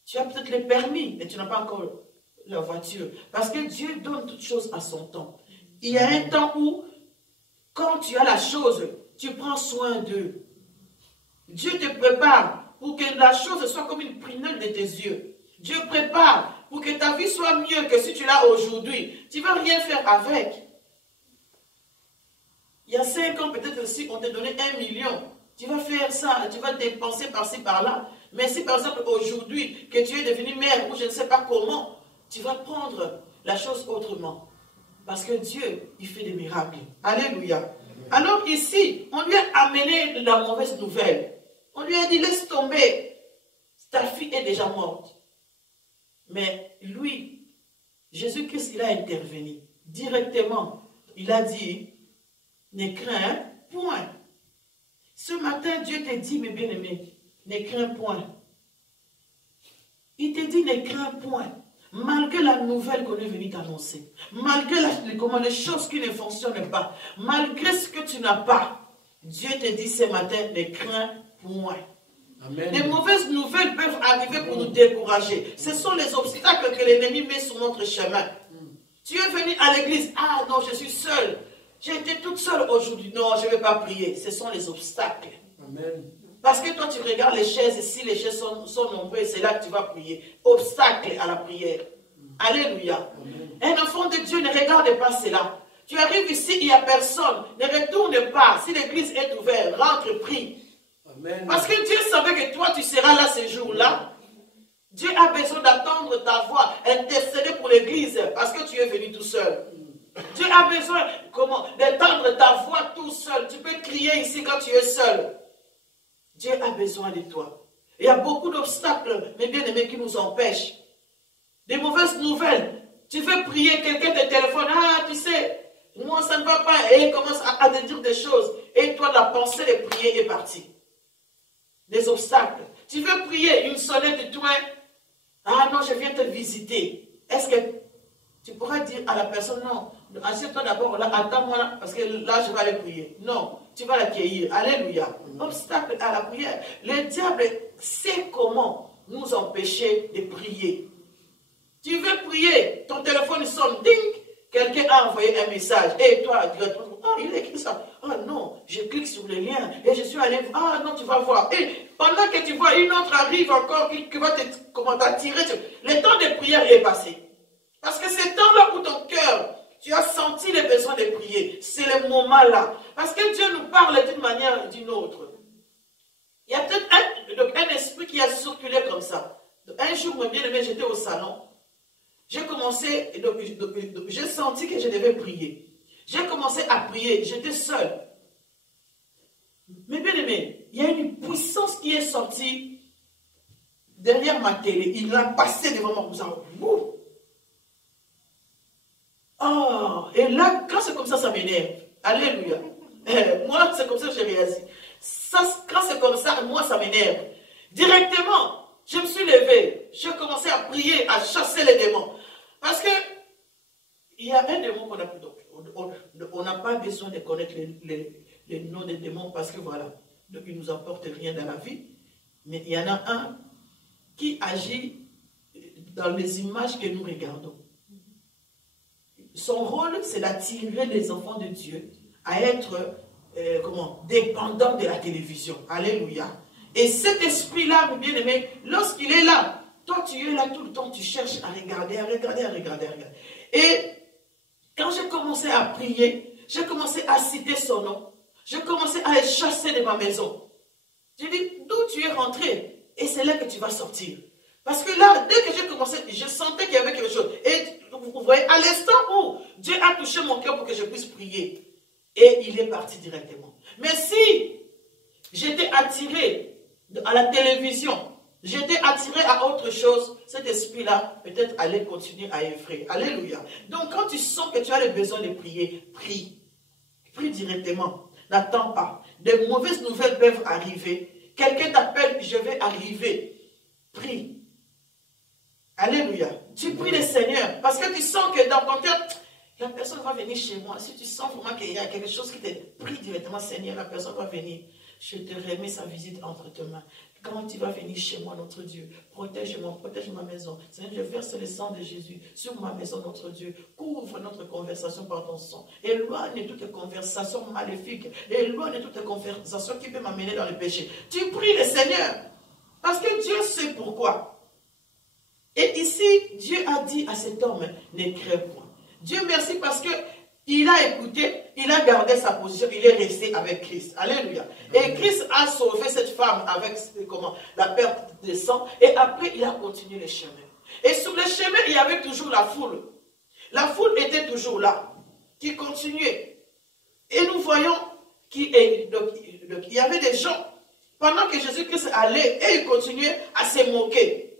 Tu as peut-être le permis, mais tu n'as pas encore la voiture. Parce que Dieu donne toutes choses à son temps. Il y a un temps où, quand tu as la chose, tu prends soin d'eux. Dieu te prépare pour que la chose soit comme une prunelle de tes yeux. Dieu prépare pour que ta vie soit mieux que si tu l'as aujourd'hui. Tu ne vas rien faire avec. Il y a 5 ans, peut-être si on te donnait 1 million, tu vas faire ça, tu vas dépenser par-ci, par-là. Mais si par exemple aujourd'hui, que tu es devenu mère ou je ne sais pas comment, tu vas prendre la chose autrement. Parce que Dieu, il fait des miracles. Alléluia. Alors ici, on lui a amené la mauvaise nouvelle. On lui a dit, laisse tomber. Ta fille est déjà morte. Mais lui, Jésus-Christ, il a intervenu. Directement, il a dit, ne crains point. Ce matin, Dieu te dit, mes bien-aimés, ne crains point. Il te dit, ne crains point. Malgré la nouvelle qu'on est venu t'annoncer, malgré les choses qui ne fonctionnent pas, malgré ce que tu n'as pas, Dieu te dit ce matin, ne crains point. Amen. Les mauvaises nouvelles peuvent arriver pour nous décourager. Ce sont les obstacles que l'ennemi met sur notre chemin. Tu es venu à l'église, ah non, je suis seule. J'ai été toute seule aujourd'hui. Non, je ne vais pas prier. Ce sont les obstacles. Amen. Parce que toi, tu regardes les chaises, et si les chaises sont nombreuses, c'est là que tu vas prier. Obstacle à la prière. Alléluia. Amen. Un enfant de Dieu ne regarde pas cela. Tu arrives ici, il n'y a personne. Ne retourne pas. Si l'église est ouverte, rentre, prie. Amen. Parce que Dieu savait que toi, tu seras là ce jour-là. Dieu a besoin d'attendre ta voix, intercéder pour l'église, parce que tu es venu tout seul. Dieu a besoin d'entendre ta voix tout seul. Tu peux crier ici quand tu es seul. Dieu a besoin de toi. Il y a beaucoup d'obstacles, mes bien-aimés, qui nous empêchent. Des mauvaises nouvelles. Tu veux prier, quelqu'un te téléphone. Ah, tu sais, moi ça ne va pas. Et il commence à te dire des choses. Et toi, la pensée de prier est partie. Des obstacles. Tu veux prier, une sonnette de toi. Ah non, je viens te visiter. Est-ce que tu pourras dire à la personne, non, assieds-toi d'abord là, attends-moi là, parce que là, je vais aller prier. Non, tu vas l'accueillir. Alléluia. Obstacle à la prière. Le diable sait comment nous empêcher de prier. Tu veux prier, ton téléphone sonne, ding, quelqu'un a envoyé un message. Et toi, tu réponds, ah, il a écrit ça. Ah non, je clique sur le lien et je suis allé, ah non, tu vas voir. Et pendant que tu vois, une autre arrive encore qui va t'attirer. Le temps de prière est passé. Parce que c'est temps-là où ton cœur, tu as senti le besoin de prier. C'est le moment-là. Parce que Dieu nous parle d'une manière ou d'une autre. Il y a peut-être un esprit qui a circulé comme ça. Un jour, mon bien-aimé, j'étais au salon. J'ai commencé, j'ai senti que je devais prier. J'ai commencé à prier, j'étais seul. Mais bien aimé, il y a une puissance qui est sortie derrière ma télé. Il a passé devant moi comme ça. Oh, et là, quand c'est comme ça m'énerve. Alléluia. Moi, c'est comme ça que j'ai réagi. Quand c'est comme ça, moi, ça m'énerve. Directement, je me suis levé. J'ai commencé à prier, à chasser les démons. Parce que il y a un démon qu'on a plus. On n'a pas besoin de connaître les noms des démons parce que voilà, donc ils ne nous apportent rien dans la vie. Mais il y en a un qui agit dans les images que nous regardons. Son rôle, c'est d'attirer les enfants de Dieu à être dépendants de la télévision. Alléluia. Et cet esprit-là, bien aimé, lorsqu'il est là, toi tu es là tout le temps, tu cherches à regarder. Et quand j'ai commencé à prier, j'ai commencé à citer son nom, j'ai commencé à le chasser de ma maison. J'ai dit, d'où tu es rentré? Et c'est là que tu vas sortir. Parce que là, dès que j'ai commencé, je sentais qu'il y avait quelque chose. Et vous voyez, à l'instant où Dieu a touché mon cœur pour que je puisse prier, et il est parti directement. Mais si j'étais attiré à la télévision, j'étais attiré à autre chose, cet esprit-là peut-être allait continuer à effrayer. Alléluia. Donc quand tu sens que tu as le besoin de prier, prie. Prie directement. N'attends pas. De mauvaises nouvelles peuvent arriver. Quelqu'un t'appelle, je vais arriver. Prie. Alléluia. Tu pries le Seigneur. Parce que tu sens que dans ton cœur, la personne va venir chez moi. Si tu sens vraiment qu'il y a quelque chose qui te prie directement, Seigneur, la personne va venir. Je te remets sa visite entre tes mains. Quand tu vas venir chez moi, notre Dieu, protège-moi, protège ma maison. Seigneur, je verse le sang de Jésus sur ma maison, notre Dieu. Couvre notre conversation par ton sang. Éloigne toutes les conversations maléfiques. Éloigne toutes les conversations qui peuvent m'amener dans le péché. Tu pries le Seigneur. Parce que Dieu sait pourquoi. Et ici, Dieu a dit à cet homme, ne crève point. Dieu merci parce que il a écouté, il a gardé sa position, il est resté avec Christ. Alléluia. Et Christ a sauvé cette femme avec la perte de sang. Et après, il a continué le chemin. Et sur le chemin, il y avait toujours la foule. La foule était toujours là, qui continuait. Et nous voyons qu'il y avait des gens, pendant que Jésus-Christ allait, et il continuait à se moquer.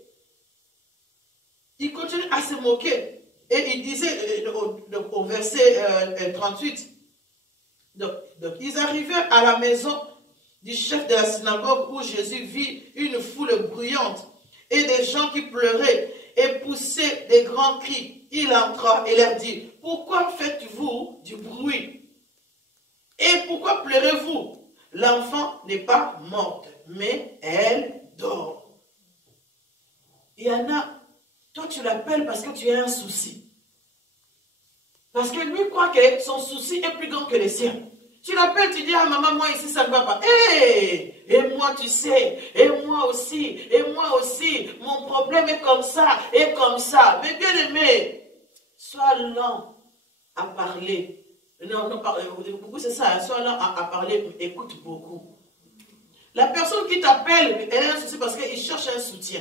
Il continuait à se moquer. Et il disait au verset 38, donc, ils arrivèrent à la maison du chef de la synagogue où Jésus vit une foule bruyante et des gens qui pleuraient et poussaient des grands cris. Il entra et leur dit, pourquoi faites-vous du bruit? Et pourquoi pleurez-vous? L'enfant n'est pas morte, mais elle dort. Il y en a. Toi, tu l'appelles parce que tu as un souci. Parce que lui croit que son souci est plus grand que le sien. Tu l'appelles, tu dis, ah maman, moi ici, ça ne va pas. Hey, et moi, tu sais, et moi aussi, mon problème est comme ça, et comme ça. Mais bien aimé, sois lent à parler. Non, beaucoup c'est ça, sois lent à parler, écoute beaucoup. La personne qui t'appelle, elle a un souci parce qu'il cherche un soutien.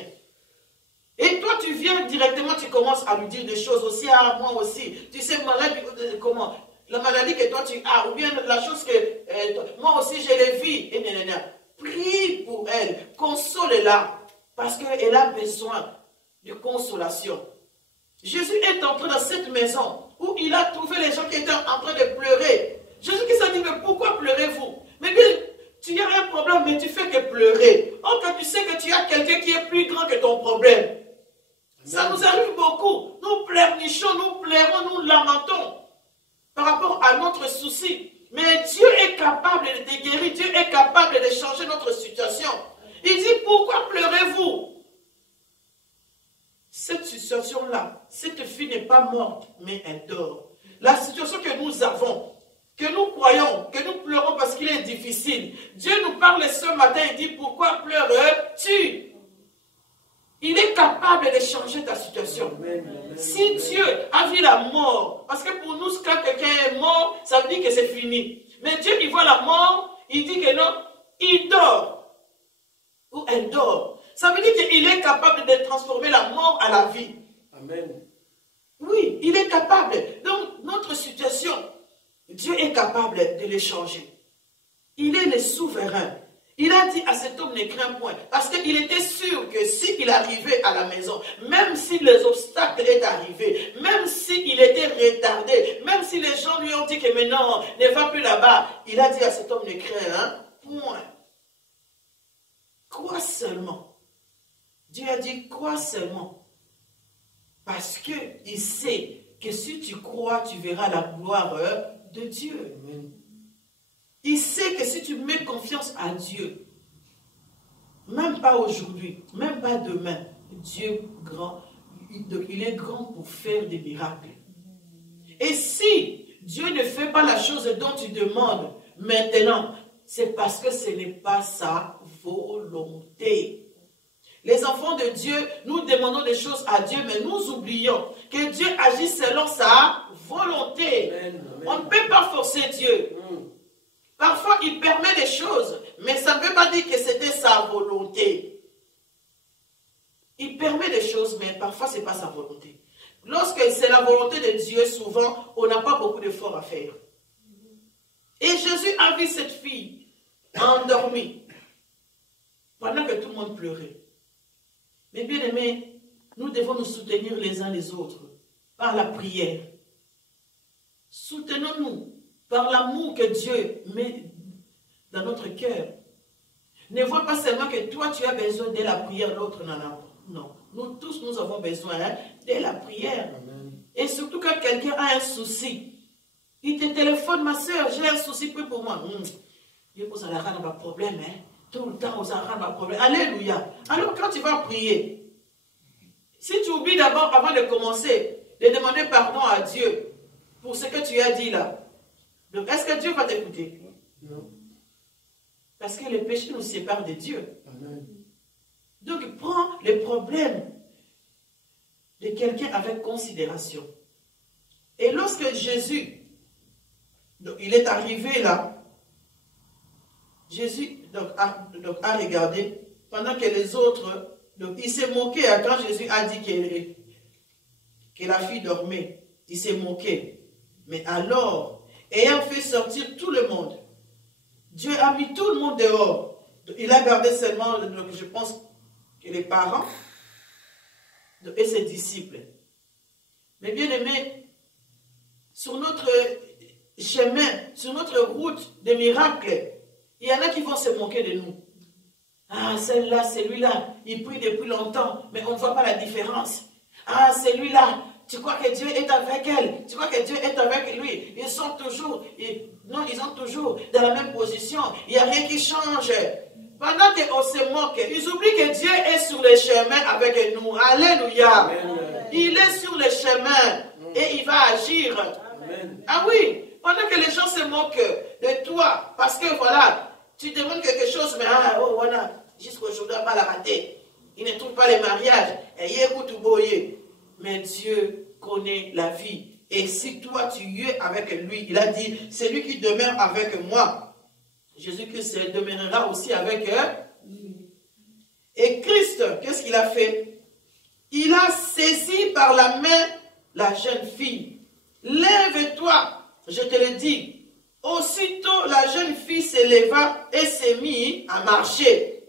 Et toi, tu viens directement, tu commences à lui dire des choses aussi, à moi aussi. Tu sais, maladie, comment? La maladie que toi tu as, ou bien la chose que moi aussi je l'ai vue. Et prie pour elle, console-la, parce qu'elle a besoin de consolation. Jésus est entré dans cette maison où il a trouvé les gens qui étaient en train de pleurer. Jésus qui s'est dit, mais pourquoi pleurez-vous? Mais bien, tu as un problème, mais tu fais que pleurer. Or que tu sais que tu as quelqu'un qui est plus grand que ton problème. Ça nous arrive beaucoup. Nous pleurnichons, nous pleurons, nous lamentons par rapport à notre souci. Mais Dieu est capable de te guérir. Dieu est capable de changer notre situation. Il dit, pourquoi pleurez-vous? Cette situation-là, cette fille n'est pas morte, mais elle dort. La situation que nous avons, que nous croyons, que nous pleurons parce qu'il est difficile. Dieu nous parle ce matin, il dit, pourquoi pleures-tu? Il est capable de changer ta situation. Si Dieu a vu la mort, parce que pour nous, quand quelqu'un est mort, ça veut dire que c'est fini. Mais Dieu, il voit la mort, il dit que non, il dort. Ou elle dort. Ça veut dire qu'il est capable de transformer la mort à la vie. Amen. Oui, il est capable. Donc, notre situation, Dieu est capable de les changer. Il est le souverain. Il a dit à cet homme, ne crains point. Parce qu'il était sûr que s'il arrivait à la maison, même si les obstacles étaient arrivés, même s'il était retardé, même si les gens lui ont dit que maintenant, ne va plus là-bas, il a dit à cet homme, ne crains point. Crois seulement. Dieu a dit, crois seulement. Parce qu'il sait que si tu crois, tu verras la gloire de Dieu. Amen. Il sait que si tu mets confiance à Dieu, même pas aujourd'hui, même pas demain, Dieu grand, il est grand pour faire des miracles. Et si Dieu ne fait pas la chose dont tu demandes maintenant, c'est parce que ce n'est pas sa volonté. Les enfants de Dieu, nous demandons des choses à Dieu, mais nous oublions que Dieu agit selon sa volonté. Amen, amen. On ne peut pas forcer Dieu. Parfois, il permet des choses, mais ça ne veut pas dire que c'était sa volonté. Il permet des choses, mais parfois, ce n'est pas sa volonté. Lorsque c'est la volonté de Dieu, souvent, on n'a pas beaucoup d'efforts à faire. Et Jésus a vu cette fille endormie pendant que tout le monde pleurait. Mais bien aimés, nous devons nous soutenir les uns les autres par la prière. Soutenons-nous par l'amour que Dieu met dans notre cœur. Ne vois pas seulement que toi tu as besoin de la prière, l'autre n'en a pas. Non, nous tous nous avons besoin de la prière. Amen. Et surtout quand quelqu'un a un souci, il te téléphone, ma soeur, j'ai un souci, prie pour moi. Dieu vous allez avoir un problème, hein. Tout le temps, vous allez avoir un problème. Alléluia. Alors quand tu vas prier, si tu oublies d'abord, avant de commencer, de demander pardon à Dieu pour ce que tu as dit là, donc est-ce que Dieu va t'écouter? Non. Parce que le péché nous sépare de Dieu. Amen. Donc prends les problèmes de quelqu'un avec considération. Et lorsque Jésus, donc, il est arrivé là, Jésus a regardé, pendant que les autres, donc, il s'est moqué quand Jésus a dit que la fille dormait. Il s'est moqué. Mais alors, ayant fait sortir tout le monde, Dieu a mis tout le monde dehors. Il a gardé seulement, je pense, que les parents et ses disciples. Mais bien aimés, sur notre chemin, sur notre route de miracles, il y en a qui vont se moquer de nous. Ah, celle-là, celui-là, il prie depuis longtemps, mais on ne voit pas la différence. Ah, celui-là, tu crois que Dieu est avec elle, tu crois que Dieu est avec lui. Ils sont toujours, ils sont toujours dans la même position. Il n'y a rien qui change. Pendant qu'on se moque, ils oublient que Dieu est sur le chemin avec nous. Alléluia. Amen. Il est sur le chemin et il va agir. Amen. Ah oui, pendant que les gens se moquent de toi, parce que voilà, tu demandes quelque chose, mais voilà, jusqu'aujourd'hui, on va la rater. Il ne trouve pas les mariages. Mais Dieu connaît la vie. Et si toi, tu es avec lui, il a dit, c'est lui qui demeure avec moi. Jésus-Christ demeurera aussi avec eux. Et Christ, qu'est-ce qu'il a fait? Il a saisi par la main la jeune fille. Lève-toi, je te le dis. Aussitôt, la jeune fille se leva et s'est mise à marcher.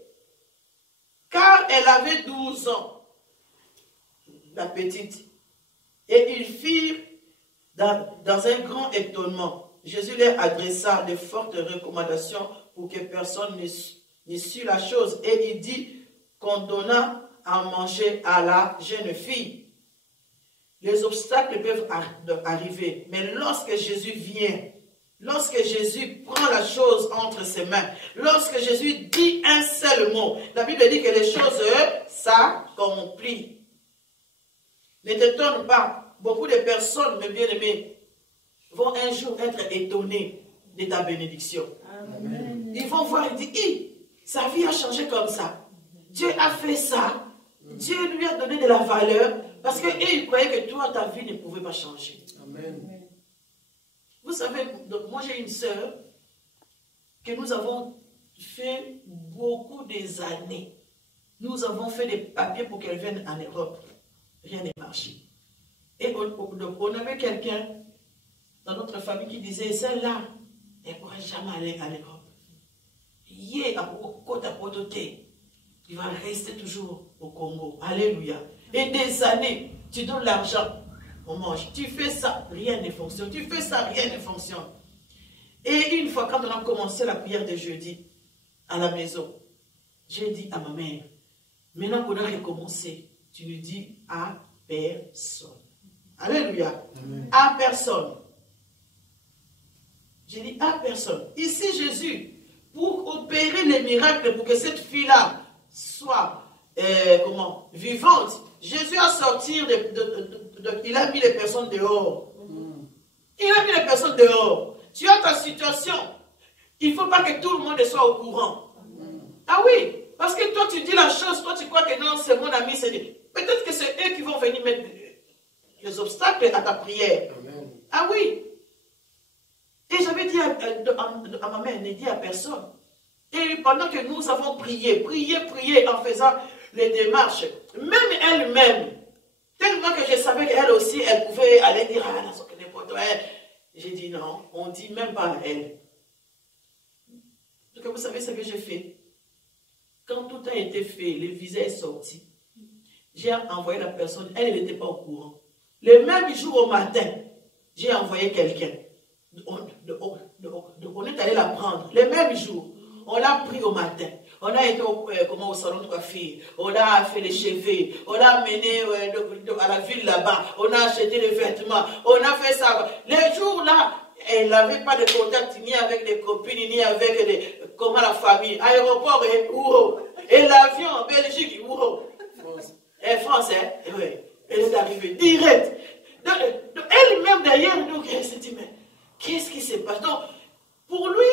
Car elle avait 12 ans, la petite. Et ils firent dans un grand étonnement. Jésus leur adressa de fortes recommandations pour que personne ne sût la chose. Et il dit qu'on donna à manger à la jeune fille. Les obstacles peuvent arriver, mais lorsque Jésus vient, lorsque Jésus prend la chose entre ses mains, lorsque Jésus dit un seul mot, la Bible dit que les choses s'accomplissent. Ne t'étonne pas, beaucoup de personnes, mes bien-aimés, vont un jour être étonnées de ta bénédiction. Amen. Ils vont voir et dire, sa vie a changé comme ça. Dieu a fait ça. Dieu lui a donné de la valeur parce qu'ils croyaient que toi, ta vie ne pouvait pas changer. Amen. Vous savez, donc moi j'ai une sœur que nous avons fait beaucoup des années. Nous avons fait des papiers pour qu'elle vienne en Europe. Rien n'est marché. Et on avait quelqu'un dans notre famille qui disait, celle-là, elle ne pourra jamais aller en Europe. Il va rester toujours au Congo. Alléluia. Et des années, tu donnes l'argent, on mange. Tu fais ça, rien ne fonctionne. Tu fais ça, rien ne fonctionne. Et une fois, quand on a commencé la prière de jeudi à la maison, j'ai dit à ma mère, maintenant qu'on a recommencé, tu ne dis à personne. Alléluia. Amen. À personne. J'ai dit à personne. Ici, Jésus, pour opérer les miracles, pour que cette fille-là soit vivante, Jésus a sorti, il a mis les personnes dehors. Il a mis les personnes dehors. Tu as ta situation. Il ne faut pas que tout le monde soit au courant. Ah oui, parce que toi tu dis la chose, toi tu crois que non, c'est mon ami, c'est dit. Peut-être que c'est eux qui vont venir mettre les obstacles à ta prière. Amen. Ah oui. Et j'avais dit à ma mère, ne dis à personne. Et pendant que nous avons prié en faisant les démarches, même elle-même, tellement que je savais qu'elle aussi, elle pouvait aller dire, ah, non, c'est n'importe quoi. J'ai dit non, on ne dit même pas à elle. Donc vous savez ce que j'ai fait. Quand tout a été fait, le visa est sorti. J'ai envoyé la personne, elle n'était pas au courant. Le même jour au matin, j'ai envoyé quelqu'un. On est allé la prendre. Le même jour, on l'a pris au matin. On a été au salon de coiffure. On a fait les cheveux. On l'a amené à la ville là-bas. On a acheté les vêtements. On a fait ça. Les jours là, elle n'avait pas de contact ni avec des copines, ni avec la famille. Aéroport, et l'avion en Belgique, France, hein? Oui. Elle est arrivée direct. Elle-même d'ailleurs, nous, elle s'est dit, mais qu'est-ce qui se passe? Donc, pour lui,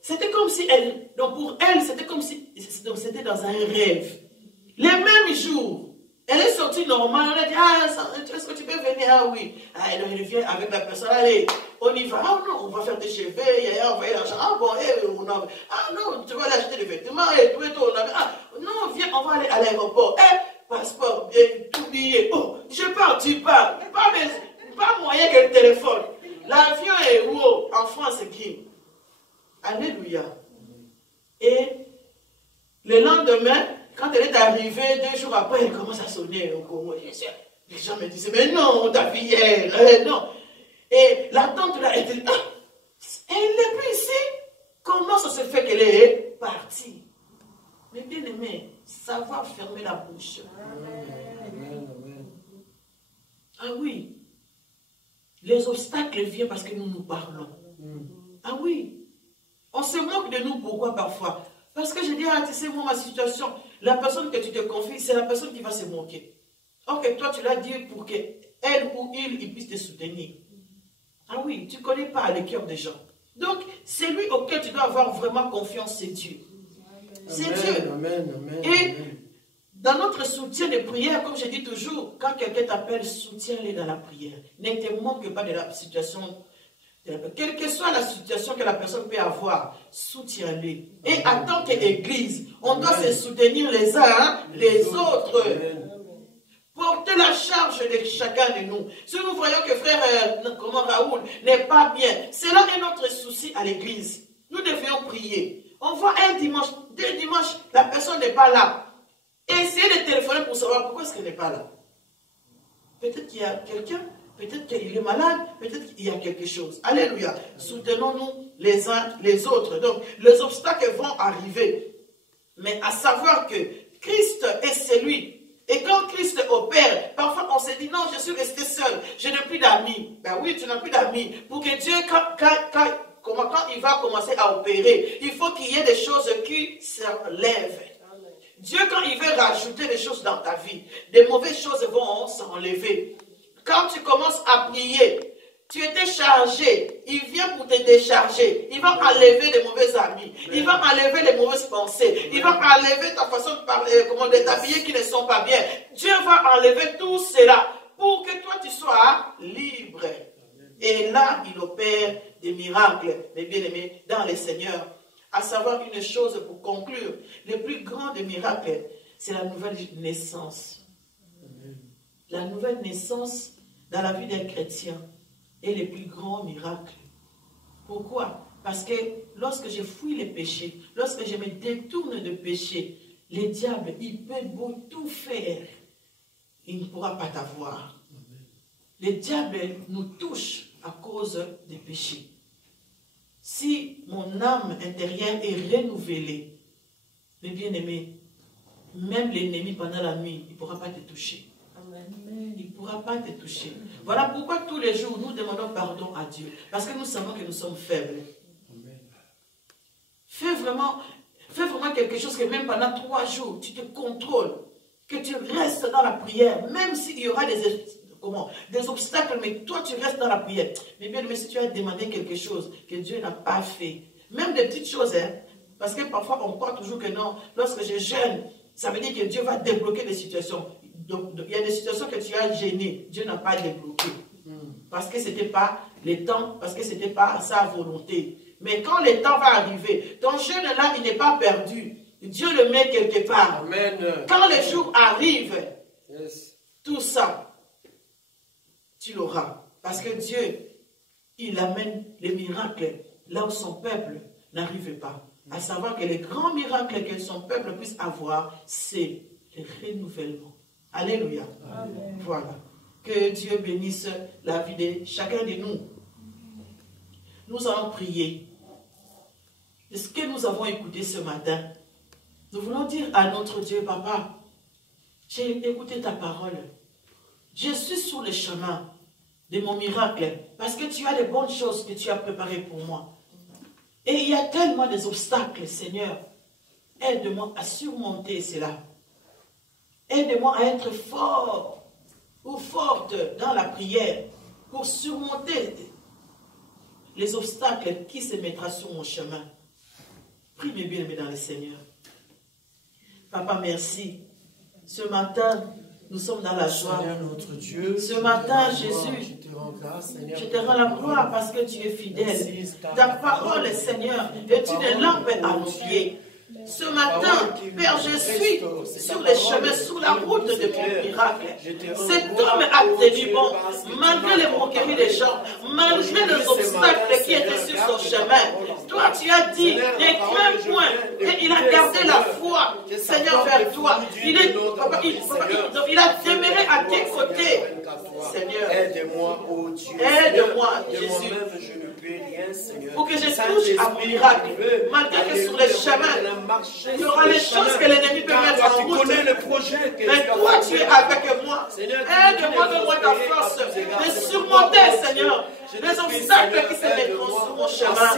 c'était comme si elle, donc pour elle, c'était comme si c'était dans un rêve. Les mêmes jours, elle est sortie normale, on a dit, ah, est-ce que tu peux venir? Ah oui. Ah, elle vient avec la personne, allez, on y va. Ah non, on va faire des cheveux, on va envoyer l'argent. Ah bon, ah non, tu vas aller acheter des vêtements, et tout, ah non, viens, on va aller à l'aéroport. Passeport, tout billet. Oh, je pars, tu pars. Pas moyen que le téléphone. L'avion est où? En France, qui? Alléluia. Et le lendemain, quand elle est arrivée, 2 jours après, elle commence à sonner au Congo. Les gens me disaient, mais non, ta fille, non. Et la tante là, elle dit, ah, elle n'est plus ici. Comment ça se fait qu'elle est partie? Mais bien aimé, savoir fermer la bouche. Amen. Ah oui. Les obstacles viennent parce que nous nous parlons. Ah oui. On se moque de nous, pourquoi parfois? Parce que je dis, ah, tu sais, moi, ma situation, la personne que tu te confies, c'est la personne qui va se moquer. Ok, toi, tu l'as dit pour qu'elle ou il puisse te soutenir. Ah oui, tu ne connais pas le cœur des gens. Donc, celui auquel tu dois avoir vraiment confiance, c'est Dieu. C'est Dieu. Amen. Et dans notre soutien de prière, comme je dis toujours, quand quelqu'un t'appelle, soutiens-les dans la prière. Ne te moque pas de la situation. Quelle que soit la situation que la personne peut avoir, soutiens-les. Et en tant qu'Église, on doit se soutenir les uns les autres. Porter la charge de chacun de nous. Si nous voyons que frère Raoul n'est pas bien, cela est notre souci à l'Église. Nous devons prier. On voit un dimanche, 2 dimanches, la personne n'est pas là. Essayez de téléphoner pour savoir pourquoi est-ce qu'elle n'est pas là. Peut-être qu'il y a quelqu'un, peut-être qu'il est malade, peut-être qu'il y a quelque chose. Alléluia. Soutenons-nous les uns les autres. Donc, les obstacles vont arriver. Mais à savoir que Christ est celui. Et quand Christ opère, parfois on se dit, non, je suis resté seul, je n'ai plus d'amis. Ben oui, tu n'as plus d'amis. Pour que Dieu, quand il va commencer à opérer, il faut qu'il y ait des choses qui s'enlèvent. Dieu, quand il veut rajouter des choses dans ta vie, des mauvaises choses vont s'enlever. Quand tu commences à prier, Tu étais chargé, il vient pour te décharger. Il va enlever les mauvais amis. Il va enlever les mauvaises pensées. Il va enlever ta façon de parler, comment de t'habiller qui ne sont pas bien. Dieu va enlever tout cela pour que toi tu sois libre. Et là, il opère des miracles, mes bien-aimés, dans les seigneurs. À savoir une chose pour conclure, le plus grand des miracles, c'est la nouvelle naissance. La nouvelle naissance dans la vie d'un chrétien est le plus grand miracle. Pourquoi? Parce que lorsque je fuis les péchés, lorsque je me détourne de péché, le diable, il peut beau tout faire, il ne pourra pas t'avoir. Le diable nous touche à cause des péchés. Si mon âme intérieure est renouvelée, mes bien-aimés, même l'ennemi pendant la nuit, il ne pourra pas te toucher. Il ne pourra pas te toucher. Voilà pourquoi tous les jours, nous demandons pardon à Dieu. Parce que nous savons que nous sommes faibles. Fais vraiment quelque chose que même pendant 3 jours, tu te contrôles. Que tu restes dans la prière. Même s'il y aura des obstacles, mais toi tu restes dans la prière. Mais bien, si tu as demandé quelque chose que Dieu n'a pas fait, même des petites choses, hein, parce que parfois on croit toujours que non, lorsque je jeûne, ça veut dire que Dieu va débloquer des situations. Donc, il y a des situations que tu as gênées, Dieu n'a pas débloqué. Parce que ce n'était pas le temps, parce que ce n'était pas sa volonté. Mais quand le temps va arriver, ton jeûne là, il n'est pas perdu. Dieu le met quelque part. Amen. Quand les jours arrivent, tout ça, tu l'auras. Parce que Dieu, il amène les miracles là où son peuple n'arrive pas. À savoir que les grands miracles que son peuple puisse avoir, c'est le renouvellement. Alléluia. Amen. Voilà. Que Dieu bénisse la vie de chacun de nous. Nous allons prier. De ce que nous avons écouté ce matin, nous voulons dire à notre Dieu, Papa, j'ai écouté ta parole. Je suis sur le chemin de mon miracle parce que tu as des bonnes choses que tu as préparées pour moi. Et il y a tellement d'obstacles, Seigneur. Aide-moi à surmonter cela. Aide-moi à être fort ou forte dans la prière pour surmonter les obstacles qui se mettront sur mon chemin. Prie mes bien-aimés dans le Seigneur. Papa, merci. Ce matin, nous sommes dans la joie. Seigneur notre Dieu, ce matin, Jésus, je te rends la gloire parce que tu es fidèle. Ta parole, Seigneur, est une lampe à nos pieds. Ce matin, Père, je suis sur les chemins, sur la route de mon miracle. Cet homme a tenu bon, malgré les moqueries des gens, malgré les obstacles qui étaient sur son chemin. Toi, tu as dit, ne crains point. Et il a gardé la foi, Seigneur, vers toi. Il a demeuré à tes côtés. Seigneur, aide-moi, oh Dieu. Aide-moi, Jésus. Pour que je touche à mon miracle. Malgré que sur les chemins, il y aura les choses que l'ennemi peut mettre en route. Mais toi, tu es avec moi. Aide-moi, donne-moi ta force de surmonter, Seigneur, les obstacles qui se mettront sur mon chemin.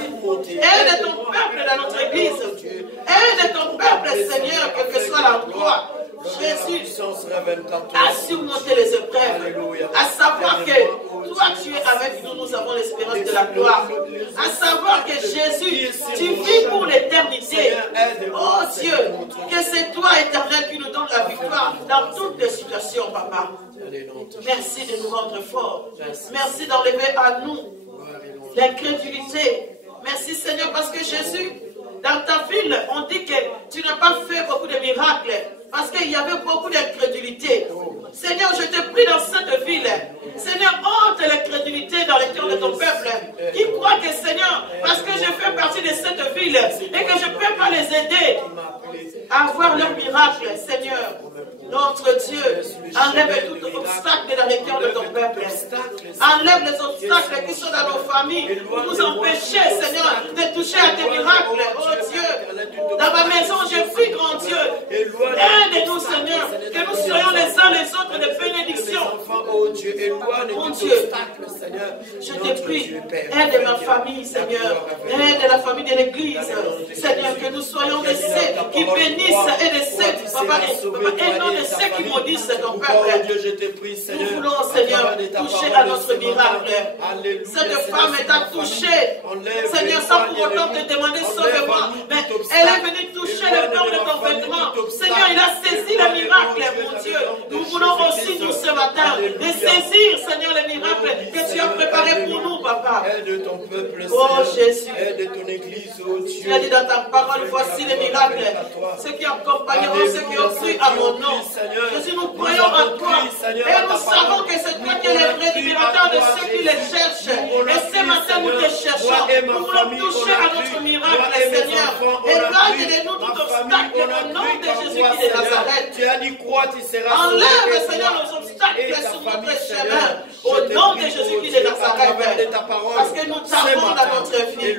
Aide ton peuple dans notre église. Aide ton peuple, Seigneur, quel que soit l'endroit. Jésus a surmonté les épreuves. À savoir que toi tu es avec nous, nous avons l'espérance de la gloire. À savoir que Jésus, tu vis pour l'éternité. Oh Dieu, que c'est toi éternel qui nous donne la victoire dans toutes les situations, Papa. Merci de nous rendre forts. Merci d'enlever à nous l'incrédulité. Merci Seigneur parce que Jésus, dans ta ville, on dit que tu n'as pas fait beaucoup de miracles. Parce qu'il y avait beaucoup d'incrédulité. Seigneur, je te prie dans cette ville. Seigneur, ôte l'incrédulité dans les cœurs de ton peuple. Qui croit que, Seigneur, parce que je fais partie de cette ville et que je ne peux pas les aider à avoir leur miracle, Seigneur. Notre Dieu, enlève tout obstacle dans les cœurs de ton peuple. Enlève les obstacles qui sont dans nos familles pour nous empêcher, Seigneur, de toucher à tes miracles. Oh Dieu, dans ma maison, je prie, grand Dieu, aide-nous, Seigneur, que nous soyons les uns les autres de bénédiction. Mon Dieu, je te prie, aide ma famille, Seigneur, aide la famille de l'Église, Seigneur, que nous soyons de ceux qui bénissent et de ceux Papa, aide-nous de ceux qui maudissent ton peuple. Dieu, je te prie, Seigneur. Nous voulons, Seigneur, toucher à notre miracle. Cette femme est touchée. Seigneur, sans pour autant te demander sauve-moi. Mais elle est venue toucher le bord de ton vêtement. Seigneur, il a saisi le miracle, mon Dieu. Nous voulons aussi, nous, ce matin, de saisir, Seigneur, le miracle que tu as préparé pour nous, Papa. Aide ton peuple, Oh Jésus. Aide ton église, oh Dieu. Tu as dit dans ta parole, voici les miracles. Ceux qui accompagneront, ceux qui ont cru à mon nom. Jésus, nous croyons en toi. Et nous savons que c'est toi qui es le vrai libérateur de ceux qui les cherchent. Et ce matin, nous te cherchons. Nous voulons toucher à notre miracle, Seigneur. Éloigne de nous tout obstacle au nom de Jésus-Christ de Nazareth. Tu as dit quoi, tu seras enlève, Seigneur, nos obstacles sur notre chemin. Au nom de Jésus-Christ de Nazareth. Parce que nous t'avons dans notre vie.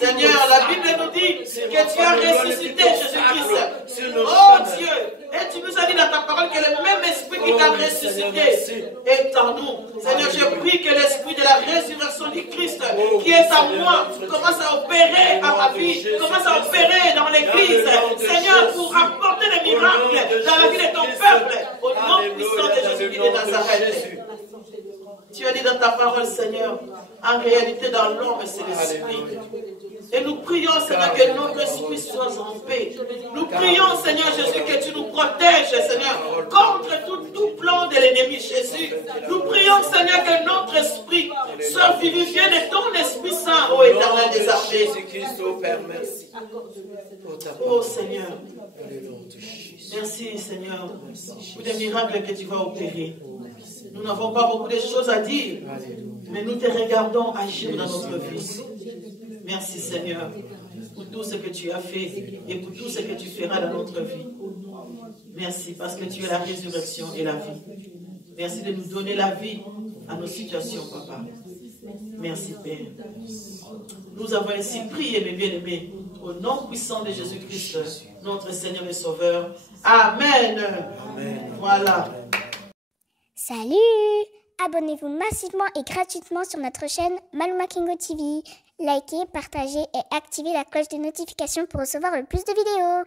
Seigneur, la Bible nous dit que tu as ressuscité Jésus-Christ. Oh Dieu, et tu nous as dit dans ta parole que le même esprit qui t'a ressuscité est en nous. Seigneur, je prie que l'esprit de la résurrection du Christ qui est en moi commence à opérer à ma vie, commence à opérer dans l'église. Seigneur, pour apporter des miracles dans la vie de ton peuple, au nom puissant de Jésus-Christ de Nazareth. Tu as dit dans ta parole, Seigneur, en réalité dans l'homme c'est l'esprit. Et nous prions, Seigneur, que notre esprit soit en paix. Nous prions, Seigneur Jésus, que tu nous protèges, Seigneur, contre tout plan de l'ennemi, Jésus. Nous prions, Seigneur, que notre esprit soit vivifié de ton Esprit Saint, ô Éternel des armées. Oh Seigneur, merci, Seigneur, pour les miracles que tu vas opérer. Nous n'avons pas beaucoup de choses à dire, mais nous te regardons agir dans notre vie. Merci Seigneur pour tout ce que tu as fait et pour tout ce que tu feras dans notre vie. Merci parce que tu es la résurrection et la vie. Merci de nous donner la vie à nos situations, Papa. Merci Père. Nous avons ainsi prié, mes bien-aimés, au nom puissant de Jésus-Christ, notre Seigneur et Sauveur. Amen. Amen. Voilà. Salut! Abonnez-vous massivement et gratuitement sur notre chaîne Maluma Kingo TV. Likez, partagez et activez la cloche de notification pour recevoir le plus de vidéos.